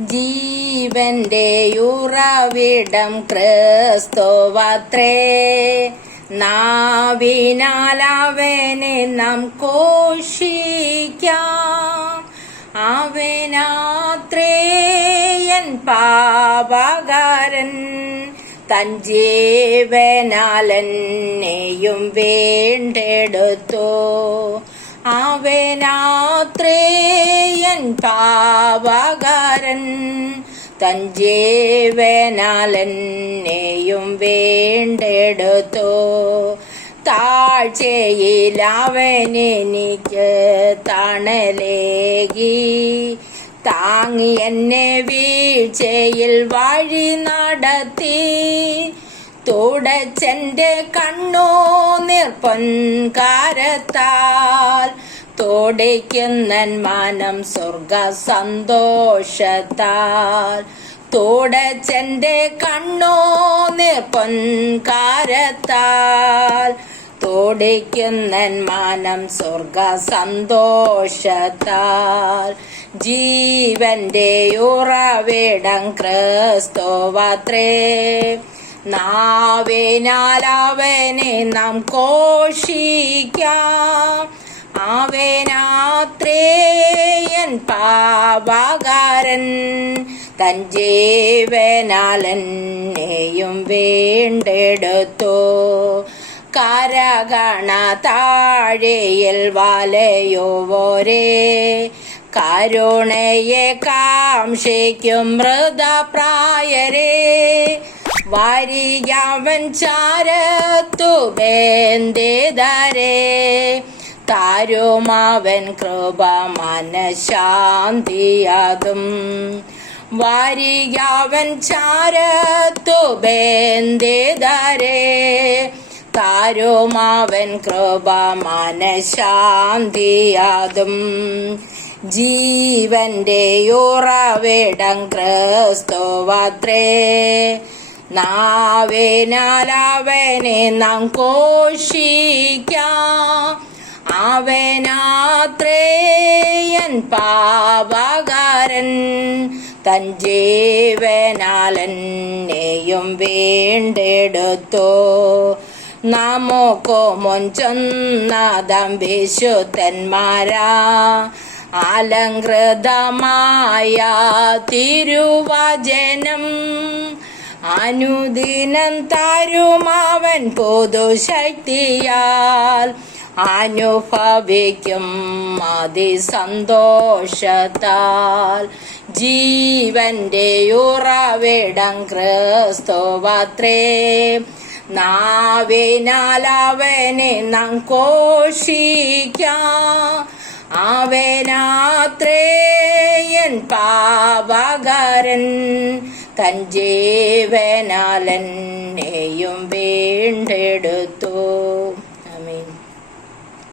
ജീവന്റെ ഉറവിടം ക്രിസ്തുവത്രേ. നാവിനാൽ അവനെ നാം ഘോഷിക്കാം. അവനാത്രേ എൻ പാപകാരൻ. തൻ ജീവനാൽ എന്നെയും വീണ്ടെടുത്തു. അവനാത്രേ എൻ പാപകാരൻ. തൻ ജീവനാൽ എന്നെയും വീണ്ടെടുത്തു. താഴ്ചയിൽ അവനെനിക്ക് തണലേകി. താങ്ങി എന്നെ വീഴ്ചയിൽ വഴി നടത്തി. തുടച്ചെന്റെ കണ്ണുനീർ പൊൻകാരത്താൽ. തോടിക്കുന്നൻ മനം സ്വർഗ സന്തോഷത്താൽ. തുടച്ചെന്റെ കണ്ണുനീർ പൊൻകാരത്താൽ. തോടിക്കുന്നൻ മനം സ്വർഗ സന്തോഷത്താൽ. ജീവന്റെ ഉറവിടം ക്രിസ്തുവത്രേ. നാവിനാൽ അവനെ നാം ഘോഷിക്കാം. അവനാത്രേ എൻ പാപകാരൻ. തൻ ജീവനാൽ എന്നെയും വീണ്ടെടുത്തു. കരകണ താഴെയിൽ വലയുവോരേ. കരുണയെ കാംക്ഷിക്കും മൃതപ്രായരേ. വരികവൻ ചാരത്തു ബന്ധിതരേ. തരുമവൻ കൃപ മനഃശാന്തിയതും. വരികവൻ ചാരത്തു ബന്ധിതരേ. തരുമവൻ കൃപ മനഃശാന്തിയതും. ജീവന്റെ ഉറവിടം ക്രിസ്തുവത്രേ. നാവിനാൽ അവനെ നാം ഘോഷിക്കാം. അവനാത്രേ എൻ പാപകാരൻ. തൻ ജീവനാൽ എന്നെയും വീണ്ടെടുത്തു. നമുക്കു മുൻചൊന്നതം വിശുദ്ധന്മാരാ. അലങ്കൃതമായ തിരുവചനം. അനുദിനം തരുമവൻ പുതുശക്തിയാൽ. അനുഭവിക്കും അതിസന്തോഷത്താൽ. ജീവന്റെ ഉറവിടം ക്രിസ്തുവത്രേ. നാവിനാൽ അവനെ നാം ഘോഷിക്കാം. അവനാത്രേ എൻ പാപകാരൻ. തൻ ജീവനാൽ എന്നെയും വീണ്ടെടുത്തു.